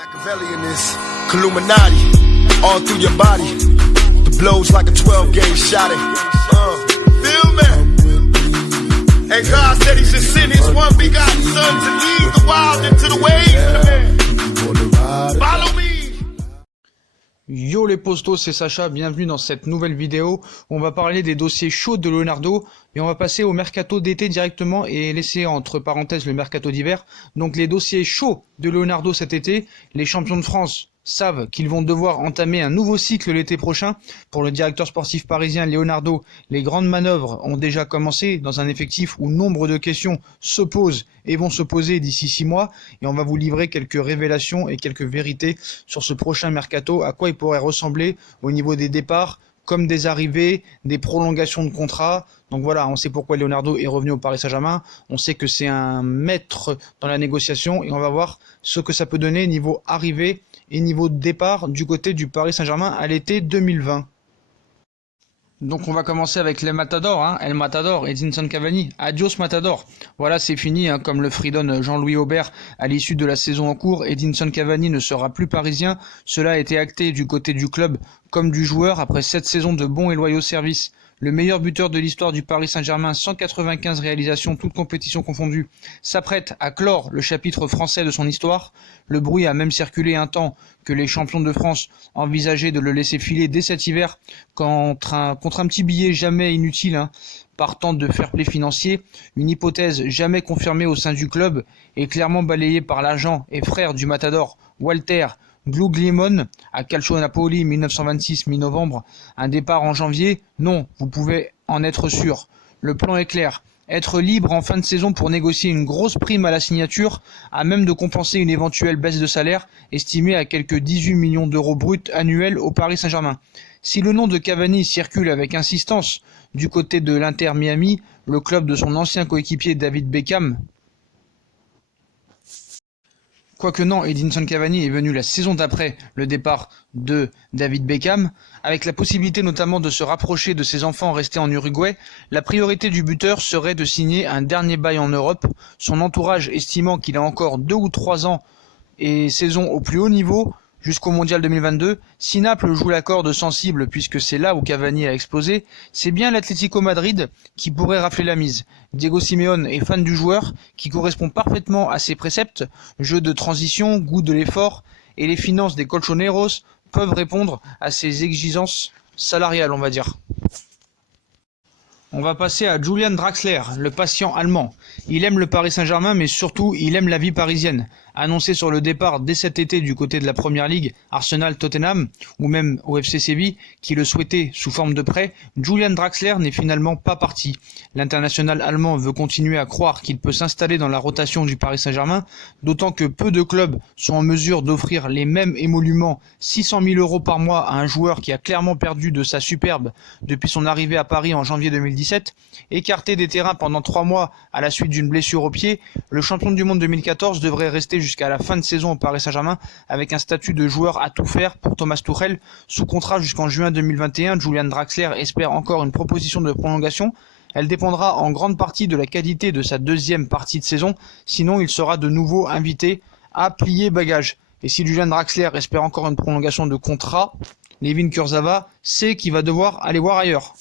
Machiavelli in this Illuminati, all through your body. The blows like a 12-gauge shot. Feel me? And God said He should send His one begotten Son to lead the wild into the ways. Follow me. Yo les postos, c'est Sacha, bienvenue dans cette nouvelle vidéo où on va parler des dossiers chauds de Leonardo et on va passer au mercato d'été directement et laisser entre parenthèses le mercato d'hiver. Donc les dossiers chauds de Leonardo cet été, les champions de France savent qu'ils vont devoir entamer un nouveau cycle l'été prochain. Pour le directeur sportif parisien Leonardo, les grandes manœuvres ont déjà commencé dans un effectif où nombre de questions se posent et vont se poser d'ici 6 mois. Et on va vous livrer quelques révélations et quelques vérités sur ce prochain mercato, à quoi il pourrait ressembler au niveau des départs, comme des arrivées, des prolongations de contrats. Donc voilà, on sait pourquoi Leonardo est revenu au Paris Saint-Germain. On sait que c'est un maître dans la négociation et on va voir ce que ça peut donner niveau arrivée et niveau de départ du côté du Paris Saint-Germain à l'été 2020. Donc on va commencer avec les Matadors, El Matador, Edinson Cavani, adios Matador. Voilà, c'est fini, comme le fredonne Jean-Louis Aubert à l'issue de la saison en cours. Edinson Cavani ne sera plus parisien, cela a été acté du côté du club comme du joueur après 7 saisons de bons et loyaux services. Le meilleur buteur de l'histoire du Paris Saint-Germain, 195 réalisations, toutes compétitions confondues, s'apprête à clore le chapitre français de son histoire. Le bruit a même circulé un temps que les champions de France envisageaient de le laisser filer dès cet hiver contre un petit billet jamais inutile, partant de fair play financier, une hypothèse jamais confirmée au sein du club et clairement balayée par l'agent et frère du Matador, Walter Guglielmone, à Calcio Napoli 1926 mi-novembre, un départ en janvier, non, vous pouvez en être sûr. Le plan est clair, être libre en fin de saison pour négocier une grosse prime à la signature, à même de compenser une éventuelle baisse de salaire, estimée à quelques 18 millions d'euros bruts annuels au Paris Saint-Germain. Si le nom de Cavani circule avec insistance du côté de l'Inter Miami, le club de son ancien coéquipier David Beckham, quoique non, Edinson Cavani est venu la saison d'après le départ de David Beckham, avec la possibilité notamment de se rapprocher de ses enfants restés en Uruguay. La priorité du buteur serait de signer un dernier bail en Europe, son entourage estimant qu'il a encore 2 ou 3 ans et saison au plus haut niveau, jusqu'au Mondial 2022, si Naples joue la corde sensible puisque c'est là où Cavani a explosé, c'est bien l'Atlético Madrid qui pourrait rafler la mise. Diego Simeone est fan du joueur qui correspond parfaitement à ses préceptes, jeu de transition, goût de l'effort, et les finances des colchoneros peuvent répondre à ses exigences salariales, on va dire. On va passer à Julian Draxler, le patient allemand. Il aime le Paris Saint-Germain, mais surtout, il aime la vie parisienne. Annoncé sur le départ dès cet été du côté de la Première Ligue, Arsenal, Tottenham, ou même au FC Séville, qui le souhaitait sous forme de prêt, Julian Draxler n'est finalement pas parti. L'international allemand veut continuer à croire qu'il peut s'installer dans la rotation du Paris Saint-Germain, d'autant que peu de clubs sont en mesure d'offrir les mêmes émoluments 600 000 € par mois à un joueur qui a clairement perdu de sa superbe depuis son arrivée à Paris en janvier 2017. Écarté des terrains pendant 3 mois à la suite d'une blessure au pied, le champion du monde 2014 devrait rester jusqu'à la fin de saison au Paris Saint-Germain avec un statut de joueur à tout faire pour Thomas Tuchel. Sous contrat jusqu'en juin 2021, Julian Draxler espère encore une proposition de prolongation. Elle dépendra en grande partie de la qualité de sa deuxième partie de saison, sinon il sera de nouveau invité à plier bagage. Et si Julian Draxler espère encore une prolongation de contrat, Layvin Kurzawa sait qu'il va devoir aller voir ailleurs.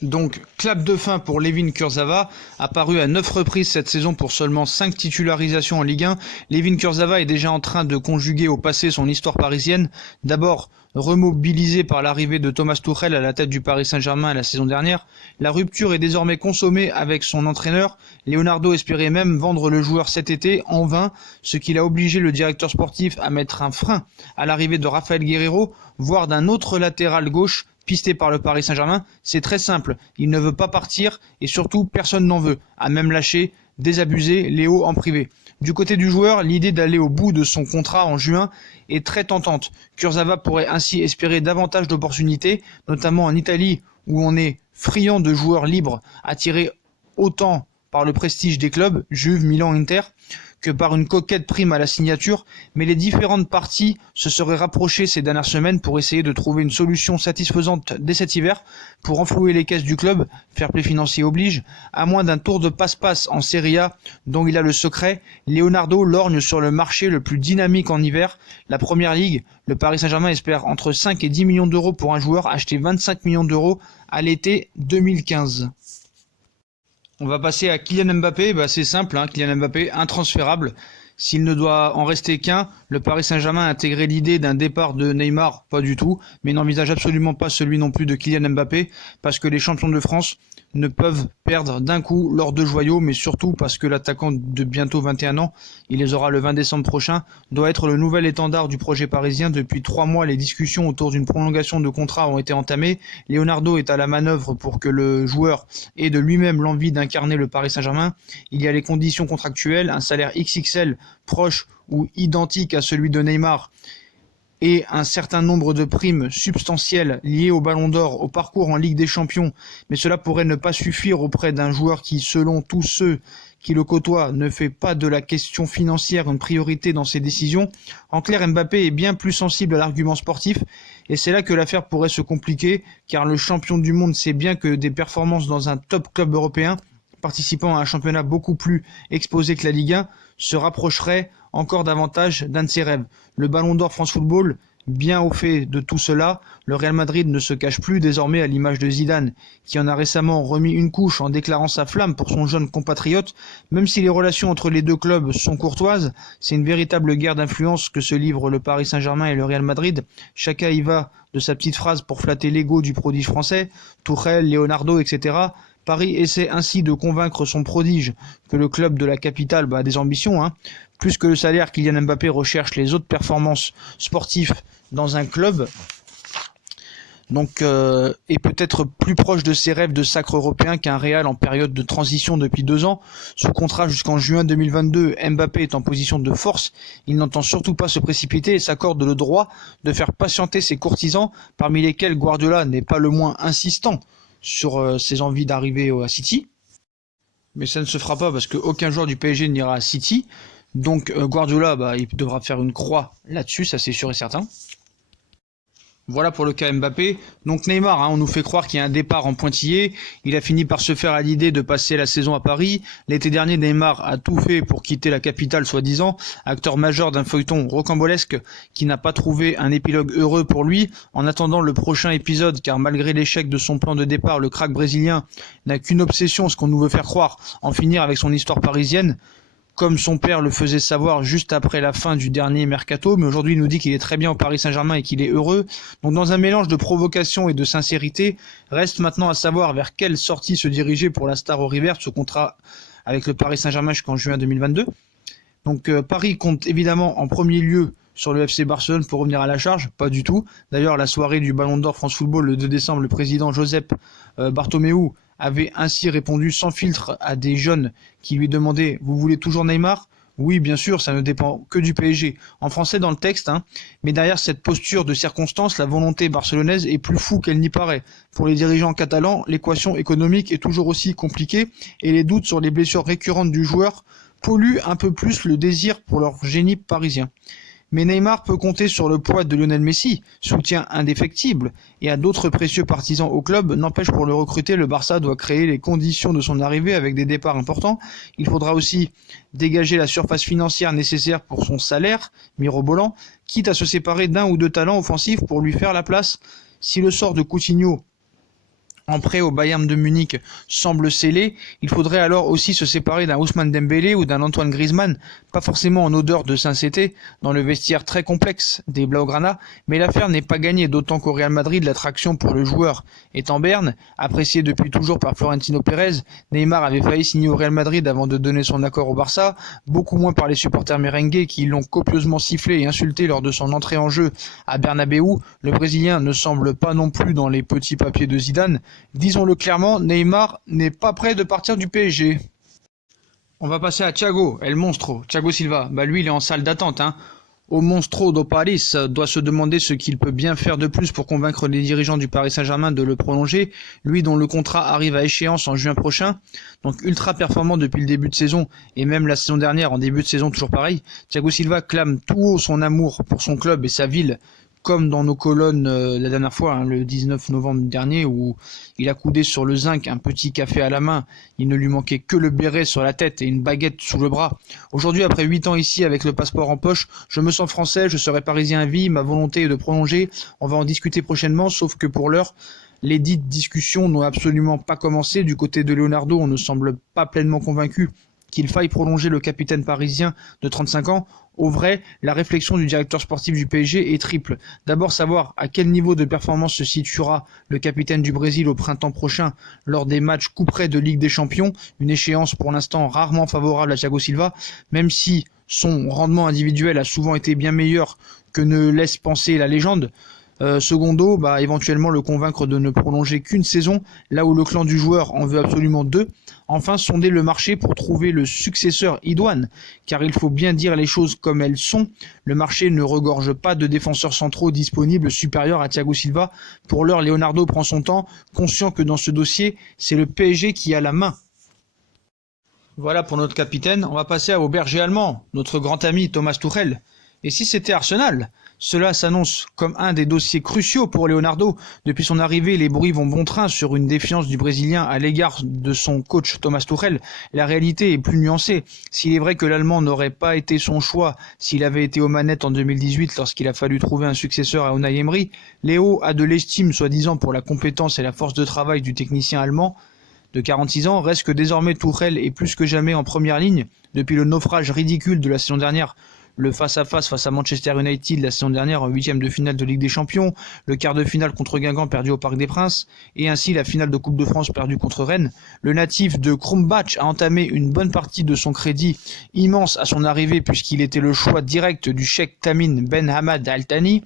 Donc, clap de fin pour Layvin Kurzawa, apparu à 9 reprises cette saison pour seulement 5 titularisations en Ligue 1. Layvin Kurzawa est déjà en train de conjuguer au passé son histoire parisienne. D'abord, remobilisé par l'arrivée de Thomas Tuchel à la tête du Paris Saint-Germain la saison dernière, la rupture est désormais consommée avec son entraîneur. Leonardo espérait même vendre le joueur cet été, en vain, ce qui a obligé le directeur sportif à mettre un frein à l'arrivée de Rafael Guerreiro, voire d'un autre latéral gauche, pisté par le Paris Saint-Germain. C'est très simple, il ne veut pas partir et surtout personne n'en veut, a même lâché, désabusé Léo en privé. Du côté du joueur, l'idée d'aller au bout de son contrat en juin est très tentante. Kurzawa pourrait ainsi espérer davantage d'opportunités, notamment en Italie où on est friand de joueurs libres attirés autant par le prestige des clubs, Juve, Milan, Inter, que par une coquette prime à la signature, mais les différentes parties se seraient rapprochées ces dernières semaines pour essayer de trouver une solution satisfaisante dès cet hiver pour enflouer les caisses du club, fair play financier oblige, à moins d'un tour de passe-passe en Serie A dont il a le secret. Leonardo lorgne sur le marché le plus dynamique en hiver, la Première Ligue. Le Paris Saint-Germain espère entre 5 et 10 millions d'euros pour un joueur acheté 25 millions d'euros à l'été 2015. On va passer à Kylian Mbappé. C'est simple, Kylian Mbappé intransférable. S'il ne doit en rester qu'un, le Paris Saint-Germain a intégré l'idée d'un départ de Neymar, pas du tout, mais n'envisage absolument pas celui non plus de Kylian Mbappé, parce que les champions de France ne peuvent perdre d'un coup leurs deux joyaux, mais surtout parce que l'attaquant de bientôt 21 ans, il les aura le 20 décembre prochain, doit être le nouvel étendard du projet parisien. Depuis 3 mois, les discussions autour d'une prolongation de contrat ont été entamées. Leonardo est à la manœuvre pour que le joueur ait de lui-même l'envie d'incarner le Paris Saint-Germain. Il y a les conditions contractuelles, un salaire XXL proche ou identique à celui de Neymar, et un certain nombre de primes substantielles liées au Ballon d'Or, au parcours en Ligue des Champions, mais cela pourrait ne pas suffire auprès d'un joueur qui, selon tous ceux qui le côtoient, ne fait pas de la question financière une priorité dans ses décisions. En clair, Mbappé est bien plus sensible à l'argument sportif, et c'est là que l'affaire pourrait se compliquer, car le champion du monde sait bien que des performances dans un top club européen, participant à un championnat beaucoup plus exposé que la Ligue 1, se rapprocherait encore davantage d'un de ses rêves. Le Ballon d'Or France Football, bien au fait de tout cela, le Real Madrid ne se cache plus désormais à l'image de Zidane, qui en a récemment remis une couche en déclarant sa flamme pour son jeune compatriote. Même si les relations entre les deux clubs sont courtoises, c'est une véritable guerre d'influence que se livrent le Paris Saint-Germain et le Real Madrid. Chacun y va de sa petite phrase pour flatter l'ego du prodige français, Tuchel, Leonardo, etc. Paris essaie ainsi de convaincre son prodige que le club de la capitale a des ambitions. Plus que le salaire, Kylian Mbappé recherche les autres performances sportives dans un club. Et peut-être plus proche de ses rêves de sacre européen qu'un Real en période de transition depuis 2 ans. Sous contrat jusqu'en juin 2022, Mbappé est en position de force. Il n'entend surtout pas se précipiter et s'accorde le droit de faire patienter ses courtisans, parmi lesquels Guardiola n'est pas le moins insistant sur ses envies d'arriver à City. Mais ça ne se fera pas parce qu'aucun joueur du PSG n'ira à City. Donc Guardiola, il devra faire une croix là-dessus, ça c'est sûr et certain. Voilà pour le cas Mbappé. Donc Neymar, on nous fait croire qu'il y a un départ en pointillé. Il a fini par se faire à l'idée de passer la saison à Paris. L'été dernier, Neymar a tout fait pour quitter la capitale soi-disant, acteur majeur d'un feuilleton rocambolesque qui n'a pas trouvé un épilogue heureux pour lui. En attendant le prochain épisode, car malgré l'échec de son plan de départ, le crack brésilien n'a qu'une obsession, ce qu'on nous veut faire croire, en finir avec son histoire parisienne, comme son père le faisait savoir juste après la fin du dernier mercato, mais aujourd'hui il nous dit qu'il est très bien au Paris Saint-Germain et qu'il est heureux. Donc dans un mélange de provocation et de sincérité, reste maintenant à savoir vers quelle sortie se diriger pour la star au River, ce contrat avec le Paris Saint-Germain jusqu'en juin 2022. Donc Paris compte évidemment en premier lieu sur le FC Barcelone pour revenir à la charge, pas du tout. D'ailleurs la soirée du Ballon d'Or France Football le 2 décembre, le président Josep Bartomeu avait ainsi répondu sans filtre à des jeunes qui lui demandaient « Vous voulez toujours Neymar ?» Oui, bien sûr, ça ne dépend que du PSG. En français dans le texte, mais derrière cette posture de circonstance, la volonté barcelonaise est plus fou qu'elle n'y paraît. Pour les dirigeants catalans, l'équation économique est toujours aussi compliquée et les doutes sur les blessures récurrentes du joueur polluent un peu plus le désir pour leur génie parisien. Mais Neymar peut compter sur le poids de Lionel Messi, soutien indéfectible, et à d'autres précieux partisans au club. N'empêche, pour le recruter, le Barça doit créer les conditions de son arrivée avec des départs importants. Il faudra aussi dégager la surface financière nécessaire pour son salaire mirobolant, quitte à se séparer d'un ou deux talents offensifs pour lui faire la place. Si le sort de Coutinho en prêt au Bayern de Munich semble scellé, il faudrait alors aussi se séparer d'un Ousmane Dembélé ou d'un Antoine Griezmann, pas forcément en odeur de sincérité, dans le vestiaire très complexe des Blaugrana, mais l'affaire n'est pas gagnée, d'autant qu'au Real Madrid, l'attraction pour le joueur est en berne, apprécié depuis toujours par Florentino Pérez. Neymar avait failli signer au Real Madrid avant de donner son accord au Barça, beaucoup moins par les supporters merengues qui l'ont copieusement sifflé et insulté lors de son entrée en jeu à Bernabeu. Le Brésilien ne semble pas non plus dans les petits papiers de Zidane. Disons-le clairement, Neymar n'est pas prêt de partir du PSG. On va passer à Thiago, El Monstro, Thiago Silva. Lui, il est en salle d'attente. Au Monstro do Paris doit se demander ce qu'il peut bien faire de plus pour convaincre les dirigeants du Paris Saint-Germain de le prolonger, lui dont le contrat arrive à échéance en juin prochain. Donc ultra performant depuis le début de saison et même la saison dernière en début de saison toujours pareil, Thiago Silva clame tout haut son amour pour son club et sa ville, comme dans nos colonnes la dernière fois, le 19 novembre dernier, où il a coudé sur le zinc un petit café à la main. Il ne lui manquait que le béret sur la tête et une baguette sous le bras. Aujourd'hui, après 8 ans ici avec le passeport en poche, je me sens français, je serai parisien à vie, ma volonté est de prolonger. On va en discuter prochainement, sauf que pour l'heure, les dites discussions n'ont absolument pas commencé. Du côté de Leonardo, on ne semble pas pleinement convaincu qu'il faille prolonger le capitaine parisien de 35 ans. Au vrai, la réflexion du directeur sportif du PSG est triple. D'abord, savoir à quel niveau de performance se situera le capitaine du Brésil au printemps prochain lors des matchs couperets de Ligue des Champions, une échéance pour l'instant rarement favorable à Thiago Silva, même si son rendement individuel a souvent été bien meilleur que ne laisse penser la légende. Secondo, éventuellement le convaincre de ne prolonger qu'une saison, là où le clan du joueur en veut absolument 2. Enfin, sonder le marché pour trouver le successeur idoine, car il faut bien dire les choses comme elles sont. Le marché ne regorge pas de défenseurs centraux disponibles supérieurs à Thiago Silva. Pour l'heure, Leonardo prend son temps, conscient que dans ce dossier, c'est le PSG qui a la main. Voilà pour notre capitaine. On va passer au berger allemand, notre grand ami Thomas Tuchel. Et si c'était Arsenal? Cela s'annonce comme un des dossiers cruciaux pour Leonardo. Depuis son arrivée, les bruits vont bon train sur une défiance du Brésilien à l'égard de son coach Thomas Tuchel. La réalité est plus nuancée. S'il est vrai que l'Allemand n'aurait pas été son choix s'il avait été aux manettes en 2018 lorsqu'il a fallu trouver un successeur à Unai Emery, Léo a de l'estime soi-disant pour la compétence et la force de travail du technicien allemand de 46 ans. Reste que désormais Tuchel est plus que jamais en première ligne depuis le naufrage ridicule de la saison dernière. Le face-à-face face à Manchester United la saison dernière en 8e de finale de Ligue des Champions, le quart de finale contre Guingamp perdu au Parc des Princes, et ainsi la finale de Coupe de France perdue contre Rennes. Le natif de Krumbach a entamé une bonne partie de son crédit immense à son arrivée puisqu'il était le choix direct du cheikh Tamim Ben Hamad Al Thani.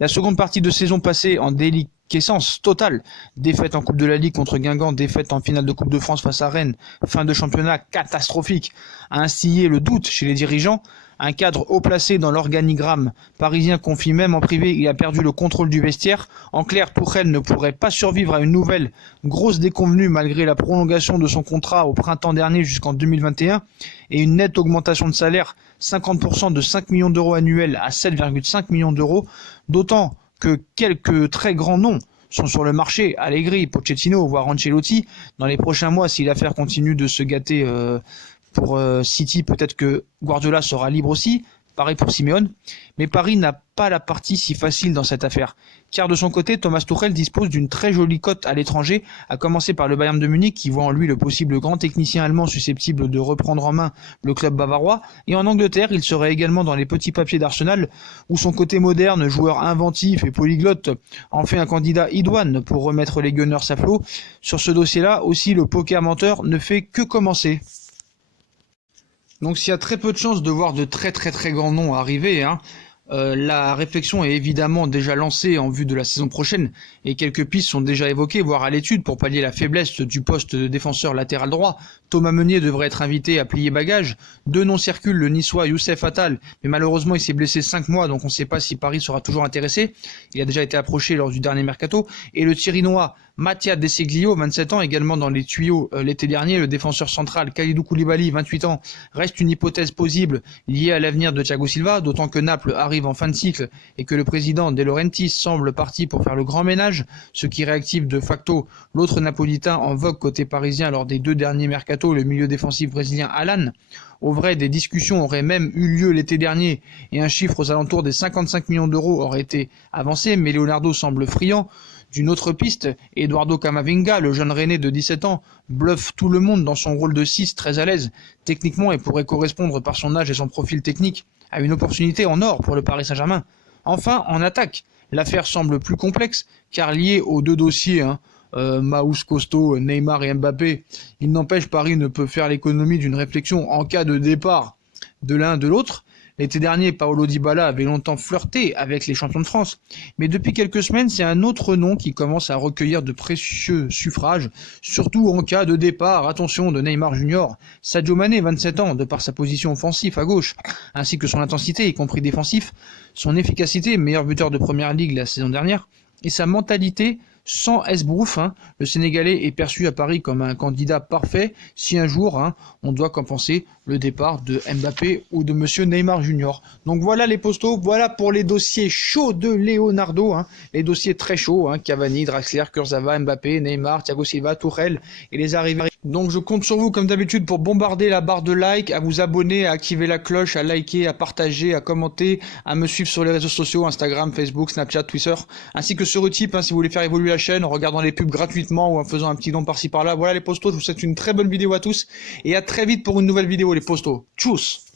La seconde partie de saison passée en déliquescence totale, défaite en Coupe de la Ligue contre Guingamp, défaite en finale de Coupe de France face à Rennes, fin de championnat catastrophique, a instillé le doute chez les dirigeants. Un cadre haut placé dans l'organigramme parisien confie même en privé qu'il a perdu le contrôle du vestiaire. En clair, Tuchel ne pourrait pas survivre à une nouvelle grosse déconvenue malgré la prolongation de son contrat au printemps dernier jusqu'en 2021 et une nette augmentation de salaire, 50% de 5 millions d'euros annuels à 7,5 millions d'euros, d'autant que quelques très grands noms sont sur le marché, Allegri, Pochettino, voire Ancelotti. Dans les prochains mois, si l'affaire continue de se gâter pour City, peut-être que Guardiola sera libre aussi, pareil pour Simeone, mais Paris n'a pas la partie si facile dans cette affaire, car de son côté, Thomas Tuchel dispose d'une très jolie cote à l'étranger, à commencer par le Bayern de Munich, qui voit en lui le possible grand technicien allemand susceptible de reprendre en main le club bavarois, et en Angleterre, il serait également dans les petits papiers d'Arsenal, où son côté moderne, joueur inventif et polyglotte, en fait un candidat idoine pour remettre les Gunners à flot. Sur ce dossier-là, aussi, le poker menteur ne fait que commencer. Donc s'il y a très peu de chances de voir de très grands noms arriver, la réflexion est évidemment déjà lancée en vue de la saison prochaine et quelques pistes sont déjà évoquées, voire à l'étude pour pallier la faiblesse du poste de défenseur latéral droit. Thomas Meunier devrait être invité à plier bagage. 2 noms circulent, le niçois Youssef Attal, mais malheureusement il s'est blessé 5 mois, donc on ne sait pas si Paris sera toujours intéressé. Il a déjà été approché lors du dernier mercato. Et le Tirinois Mattia Deseglio, 27 ans, également dans les tuyaux l'été dernier. Le défenseur central Kalidou Koulibaly, 28 ans, reste une hypothèse possible liée à l'avenir de Thiago Silva, d'autant que Naples arrive en fin de cycle et que le président De Laurentiis semble parti pour faire le grand ménage, ce qui réactive de facto l'autre napolitain en vogue côté parisien lors des 2 derniers mercatos, le milieu défensif brésilien Alan. Au vrai, des discussions auraient même eu lieu l'été dernier et un chiffre aux alentours des 55 millions d'euros aurait été avancé, mais Leonardo semble friand d'une autre piste. Eduardo Camavinga, le jeune Rennais de 17 ans, bluffe tout le monde dans son rôle de 6 très à l'aise techniquement et pourrait correspondre par son âge et son profil technique à une opportunité en or pour le Paris Saint-Germain. Enfin, en attaque, l'affaire semble plus complexe car liée aux 2 dossiers, Maús Costo, Neymar et Mbappé, il n'empêche Paris ne peut faire l'économie d'une réflexion en cas de départ de l'un de l'autre. L'été dernier, Paolo Dybala avait longtemps flirté avec les champions de France. Mais depuis quelques semaines, c'est un autre nom qui commence à recueillir de précieux suffrages, surtout en cas de départ, attention, de Neymar Junior. Sadio Mané, 27 ans, de par sa position offensive à gauche, ainsi que son intensité, y compris défensif, son efficacité, meilleur buteur de première ligue la saison dernière, et sa mentalité sans esbrouf, le Sénégalais est perçu à Paris comme un candidat parfait si un jour on doit compenser le départ de Mbappé ou de monsieur Neymar Junior. Donc voilà les postos, voilà pour les dossiers chauds de Leonardo, les dossiers très chauds, Cavani, Draxler, Kurzawa, Mbappé, Neymar, Thiago Silva, Tourelle et les arrivées. Donc je compte sur vous comme d'habitude pour bombarder la barre de like, à vous abonner, à activer la cloche, à liker, à partager, à commenter, à me suivre sur les réseaux sociaux, Instagram, Facebook, Snapchat, Twitter, ainsi que sur Utip si vous voulez faire évoluer la chaîne en regardant les pubs gratuitement ou en faisant un petit don par-ci par-là. Voilà les postos, je vous souhaite une très bonne vidéo à tous et à très vite pour une nouvelle vidéo les postos. Tchuss!